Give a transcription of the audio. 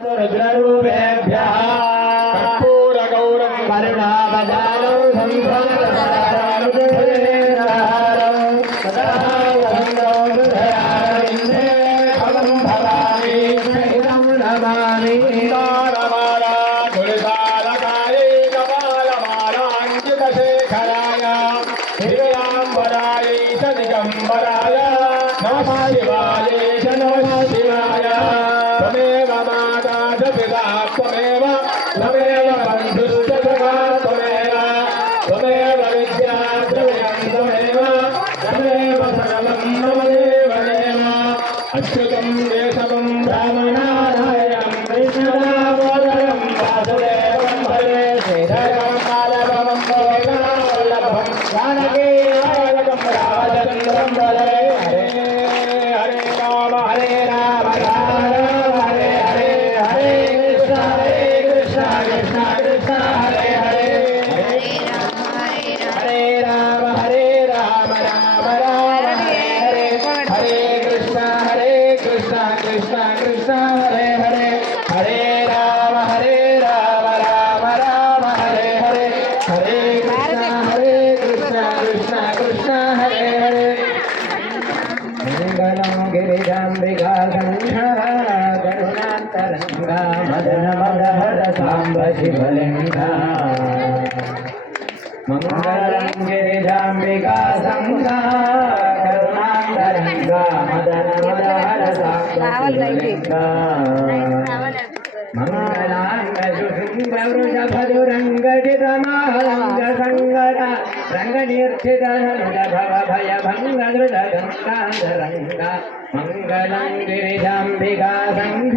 रुद्ररूपेभ्यः कर्पूरगौरं करुणावदानं संसारसारं सदा वन्दो हृदयारविन्दे भवं भवामि सहितं नमामि तारमाला तुलसालकायै कपालमालाङ्कितशेखराय दिव्याम्बरायै च दिगम्बराय नमः शिवाय च नमः शिवाय त्वमेव माता च पिता त्वमेव त्वमेव बन्धुश्च सखा त्वमेव त्वमेव विद्या द्रव्यं त्वमेव त्वमेव सर्वं मम देवदेव अच्युतं केशवं रामनारायणं कृष्णदामोदरं वासुदेवं भजे श्रीधरं माधवं गोविन्दवल्लभं जानकीनायकं रामचन्द्रं भजे हरे हरे राम राम हरे हरे हरे कृष्ण कृष्ण कृष्ण हरे हरे हरे राम राम राम हरे हरे हरे कृष्ण कृष्ण कृष्ण हरे हरे हरे राम राम राम हरे हरे हरे कृष्ण कृष्ण कृष्ण हरे हरे मंगलं गिरिजाम्बिका गङ्गा करुणान्तरङ्गा मदन मदहर साम्ब शिवलिङ्गा मंगलं गिरिजाम्बिका गङ्गा करुणान्तरङ्गा मदन मदहर साम्ब शिवलिङ्गा मंगलांगुंगवृषभदुरंगजितमालंगसंगता रंगनीर्थितभवभयभंगदृतगंगाधरंगा मंगलं गिरिजाम्बिका संघ